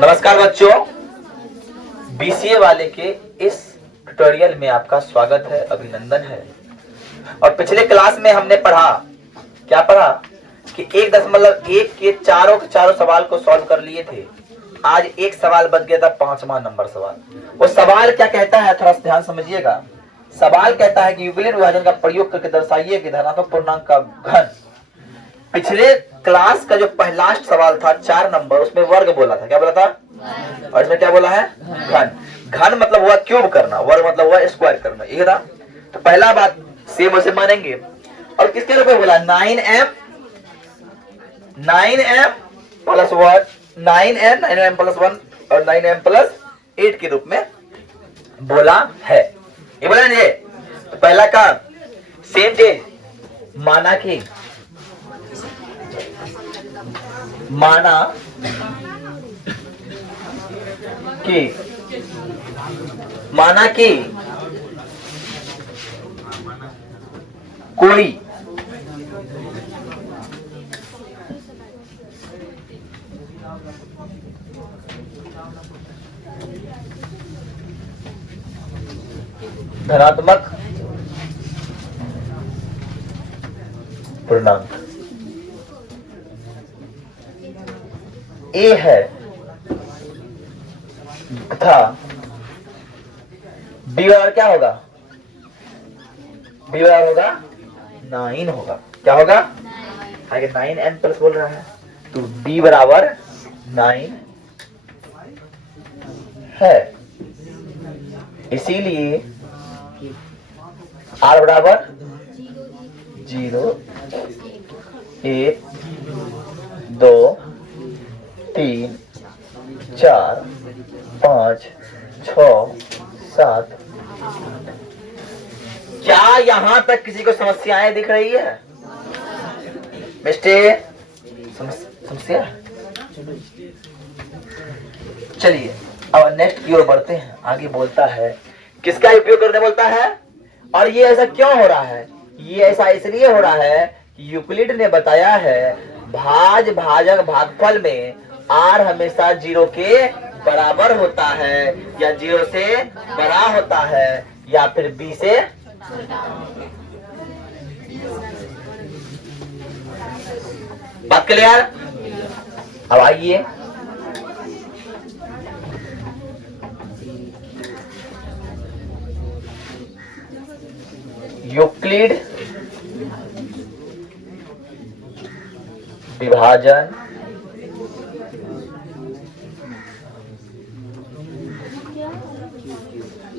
नमस्कार बच्चों, बीसीए वाले के इस ट्यूटोरियल में आपका स्वागत है, अभिनंदन है। और पिछले क्लास में हमने पढ़ा, क्या पढ़ा कि 1.1 के चारों सवाल को सॉल्व कर लिए थे। आज एक सवाल बच गया था, 5वां नंबर सवाल। वो सवाल क्या कहता है, थोड़ा ध्यान समझिएगा। सवाल कहता है कि यूक्लिड विभाजन का प्रयोग करके दर्शाइए कि धनात्मक पूर्णांक का घन। पिछले क्लास का जो पहला सवाल था 4 नंबर, उसमें वर्ग बोला था। क्या बोला था? और इसमें क्या बोला है? घन। घन मतलब हुआ क्यूब करना, वर्ग मतलब हुआ स्क्वायर करना, ये ना। तो पहला बात सेम वैसे मानेंगे। और किसके रूप में बोला? 9m प्लस 1, 9m प्लस 1 और 9m प्लस 8 के रूप में बोला है। ये बोला नहीं? तो पहला काम सेम चीज, माना कि कोई धनात्मक पूर्णांक ए है तथा बी बराबर क्या होगा? बी बराबर होगा 9 होगा। क्या होगा? आगे 9n प्लस बोल रहा है, तो बी बराबर 9 है। इसीलिए r बराबर 0, 1, 2, 3, 4, 5, 6, 7। क्या यहां तक किसी को समस्याएं दिख रही है? मिस्टर समस्या? चलिए अब नेक्स्ट की ओर बढ़ते हैं। आगे बोलता है किसका उपयोग करने बोलता है, और ये ऐसा क्यों हो रहा है? ये ऐसा इसलिए हो रहा है कि यूक्लिड ने बताया है भाज भाजक भागफल में r हमेशा 0 के बराबर होता है, या 0 से बड़ा होता है, या फिर b से। बात क्लियर? अब आइए यूक्लिड विभाजन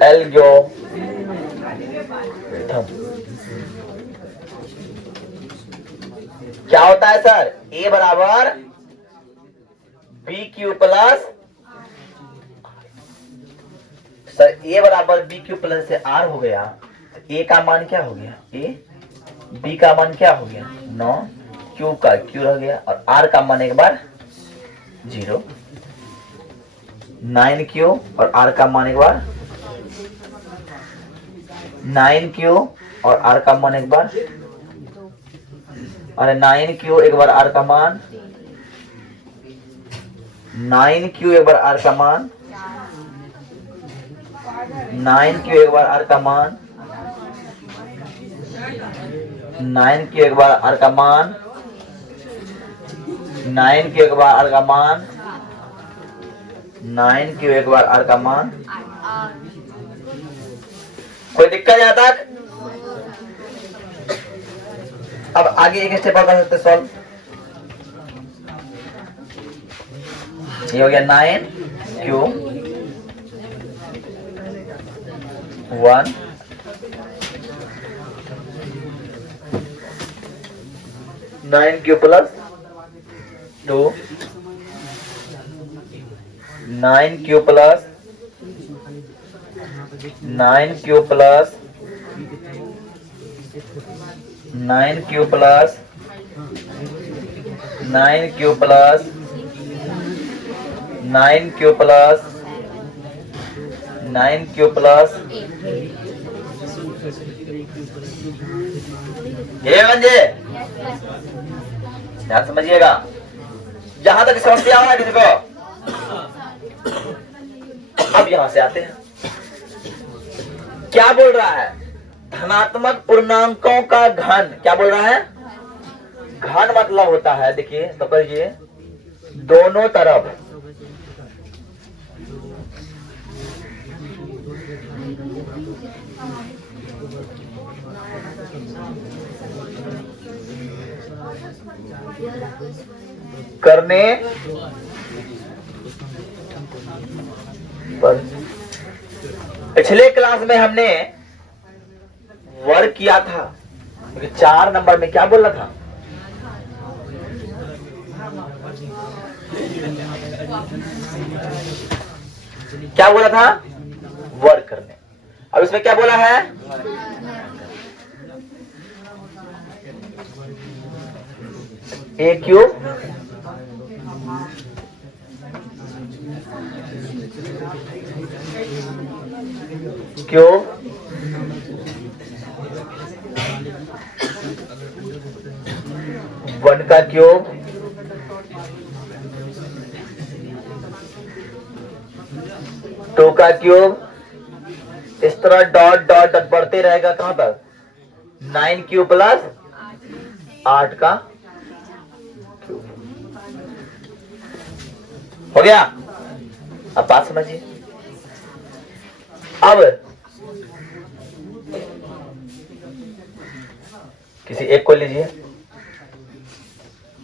एल्गोरिथम क्या होता है सर? a बराबर B Q plus, sir a बराबर बी क्यू प्लस से r हो गया। a का मान क्या हो गया? a। b का मान क्या हो गया? 9। q का q रह गया, और r का मान एक बार 0। 9q और r का मान एक बार 9q और r का मान एक बार, अरे 9q एक बार r का मान, 9q एक बार r का मान, 9q एक बार r का मान, 9q एक बार r का मान, 9q एक बार r का मान, 9q एक बार r का मान। कोई दिक्कत यहाँ तक? अब आगे एक स्टेप और कर सकते सॉल्व। ये हो गया 9q 1 9q plus 2 9q plus 9q plus 9q plus 9q plus 9q plus 9q plus ये बंजे ध्यान समझिएगा। जहां तक समस्या आ रहा है किसी को अब यहां से आते हैं, क्या बोल रहा है? धनात्मक पूर्णांकों का घन। क्या बोल रहा है? घन मतलब होता है, देखिए तो कहिए दोनों तरफ करने पर। पिछले क्लास में हमने वर्क किया था, 4 नंबर में क्या बोला था? क्या बोला था? वर्क करने। अब इसमें क्या बोला है? ए क्यूब क्यूब वन का क्यूब टू का क्यूब, इस तरह डॉट डॉट डॉट बढ़ते रहेगा कहां तक? 9 क्यूब प्लस 8 का क्यूब। हो गया? अब बात समझिए। अब किसी एक को लीजिए,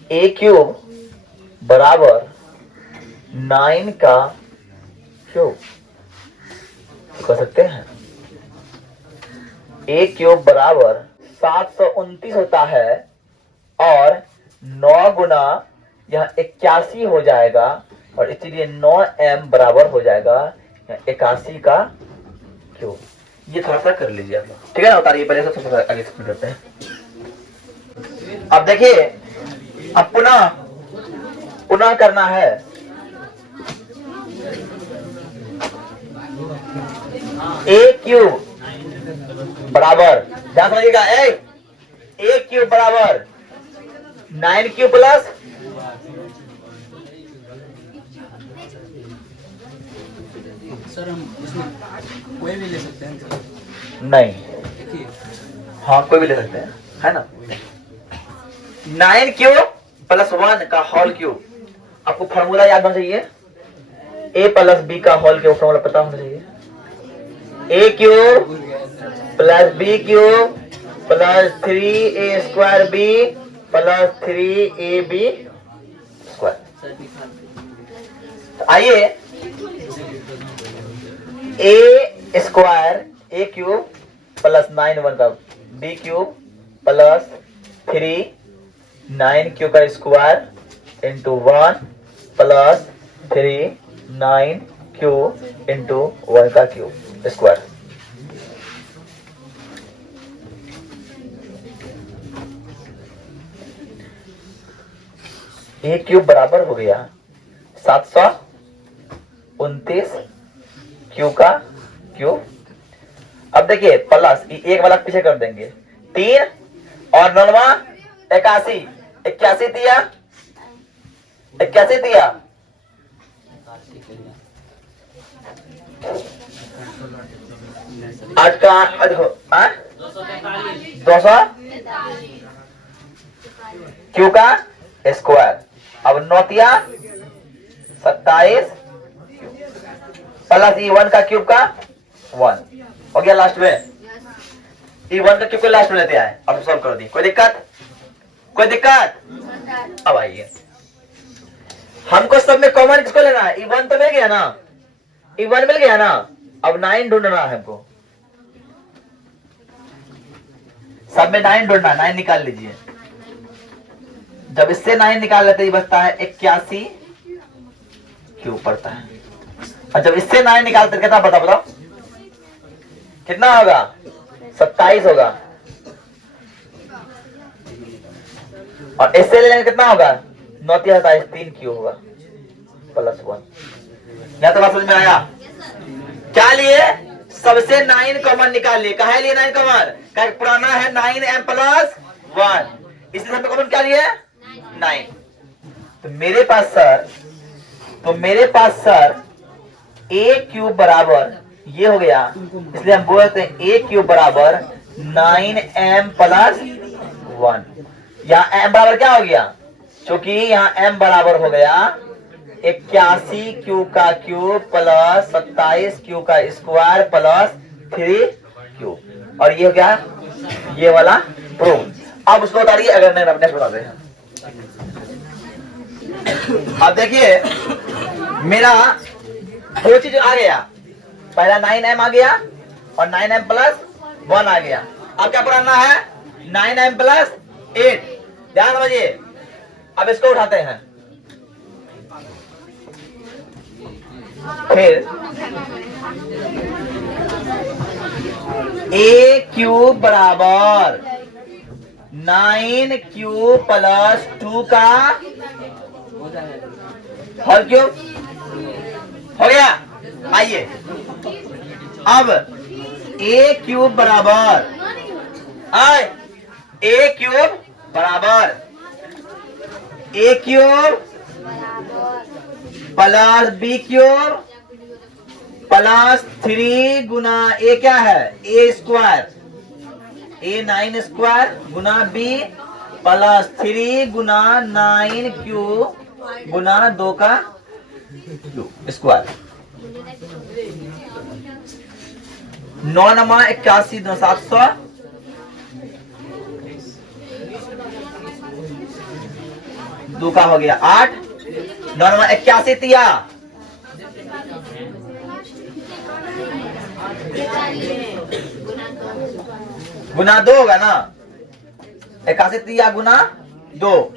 ए क्यूब बराबर 9 का क्यूब कर सकते हैं। ए क्यूब बराबर 729 होता है और 9 गुना यह 81 हो जाएगा, और इसलिए 9m बराबर हो जाएगा 81 का क्यूब। ये थोड़ा सा कर लीजिए आप, ठीक है ना? उतारिए पहले से, थोड़ा आगे से करते हैं। अब देखिए, अब पुनः करना है। ए क्यूब बराबर, ध्यान समझिएगा, ए क्यूब बराबर 9 क्यूब प्लस सर हम इसमें कोई भी ले सकते हैं? नहीं, हाँ कोई भी ले सकते हैं, है ना? 9 क्यूब प्लस 1 का होल क्यूब। आपको फॉर्मूला याद होना चाहिए, ए प्लस बी का होल क्यूब फॉर्मूला पता होना चाहिए। A cube plus B cube plus 3a square B plus 3ab square. आइए, A square A cube plus 9 1 का बी क्यूब प्लस 3 9 क्यूब का स्क्वायर इंटू 1 प्लस 3 9 क्यूब इंटू 1 का cube square. A cube बराबर हो गया 729 क्यू का क्यूब। अब देखिए प्लस एक वाला पीछे कर देंगे, 3 और 9 81, 81 दिया, 81 दिया, 8 का 200 क्यू का स्क्वायर। अब 9 27 प्लस E1 का क्यूब का 1 हो गया लास्ट में। E1 का क्यूब को लास्ट में लेते आए, अब सॉल्व कर दी। कोई दिक्कत? कोई दिक्कत? अब आइए, हमको सब में कॉमन किसको लेना है? E1 तो मिल गया ना, E1 मिल गया ना। अब 9 ढूंढना है हमको, सब में 9 ढूंढना, 9 निकाल लीजिए। जब इससे 9 निकाल लेते ही बचता है 81 क्यूब पड़ता है, और जब इससे 9 निकालते कितना पता बताओ? कितना होगा? 27 होगा, और इससे लेंगे कितना होगा? 9 27 3 क्यूब होगा प्लस 1। यहां तो बात समझ में आया? क्या लिए? सबसे 9 कॉमन निकाल लिए। कहा लिए 9 कॉमन? क्या पुराना है 9m प्लस 1, इसलिए सबसे कॉमन क्या लिए? 9। तो मेरे पास सर ए क्यूब बराबर ये हो गया, इसलिए हम बोलते हैं ए क्यूब बराबर 9m प्लस 1। यहाँ m बराबर क्या हो गया, क्योंकि यहाँ m बराबर हो गया 81 क्यूब का क्यूब प्लस 27 क्यूब का स्क्वायर प्लस 3 क्यूब, और ये हो गया ये वाला प्रूफ। अब उसको बता दिए, अगर नहीं नेक्स्ट बताते हैं। अब देखिए मेरा दो चीज आ गया, पहला 9m आ गया और 9m प्लस 1 आ गया। अब क्या पुराना है 9m प्लस 8, ध्यान समझिए। अब इसको उठाते हैं, फिर a क्यूब बराबर 9 क्यूब प्लस 2 का होल क्यूब हो गया। आइए अब a क्यूब बराबर a क्यूब बराबर a cube plus b cube plus 3 गुना a क्या है a स्क्वायर, a 9 स्क्वायर गुना b प्लस 3 गुना 9 क्यूब गुना 2 का स्क्वायर। 9 नमा 81 2 700 2 का हो गया 8, 9 नमा 81 तिया गुना 2 होगा ना, 81 तिया गुना 2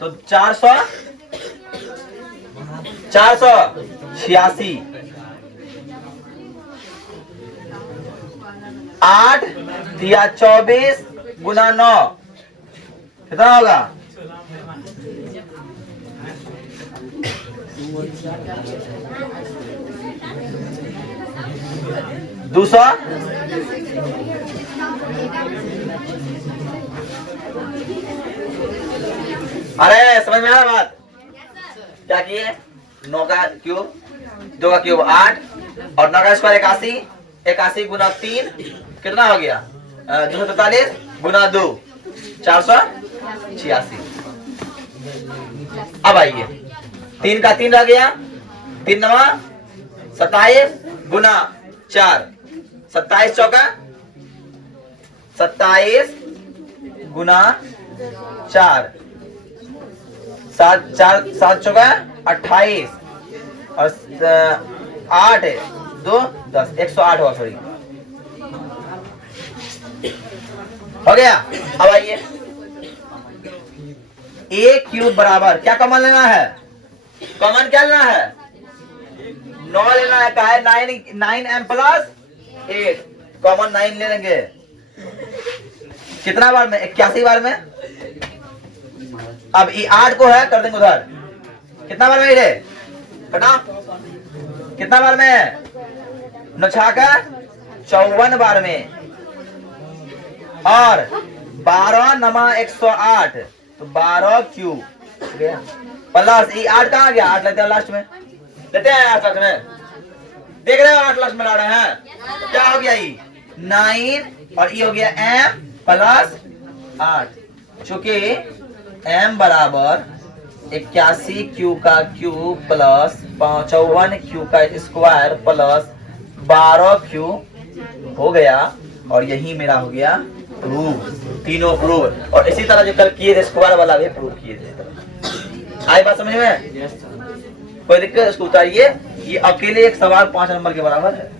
तो 486। 8 दिया 24 गुना 9 कितना होगा, दूसरा अरे समझ में आ रहा बात, क्या किए 9 का क्यूब 2 का क्यूब 8 और 9 का स्क्वायर 81, 81 गुना 3 कितना हो गया 243 गुना 2 486। अब आइए 3 का 3 रह गया, 3 नवा 27 गुना 4, 27 चौका 27 गुना 4, 7 चौका 28 और 8 2 10 108 हुआ, सॉरी हो गया। अब आइए a क्यूब बराबर क्या कॉमन लेना है, कॉमन क्या लेना है 9 लेना है, क्या है 9m प्लस 8, कॉमन 9 ले लेंगे, कितना बार में 81 बार में। अब ये 8 को है कर देंगे उधर, कितना बार में ये बता, कितना बार में 9 का 54 बार में, और 12 नमा 108 तो 12 क्यूब गया प्लस ये 8 कहाँ गया, 8 लेते हैं लास्ट में, लेते हैं 8 लास्ट में, देख रहे हो 8 लास्ट में ला रहे हैं, क्या हो गया ये 9 और ये हो गया m प्लस 8, चूंकि m बराबर 81 क्यू का क्यूब प्लस 55 क्यू का स्क्वायर प्लस 12 क्यू हो गया, और यही मेरा हो गया प्रूफ, तीनों प्रूफ। और इसी तरह जो कल किए थे स्क्वायर वाला भी प्रूफ किए थे। आई बात समझ में, कोई दिक्कत इसको उतारिए, ये अकेले एक सवाल 5 नंबर के बराबर है।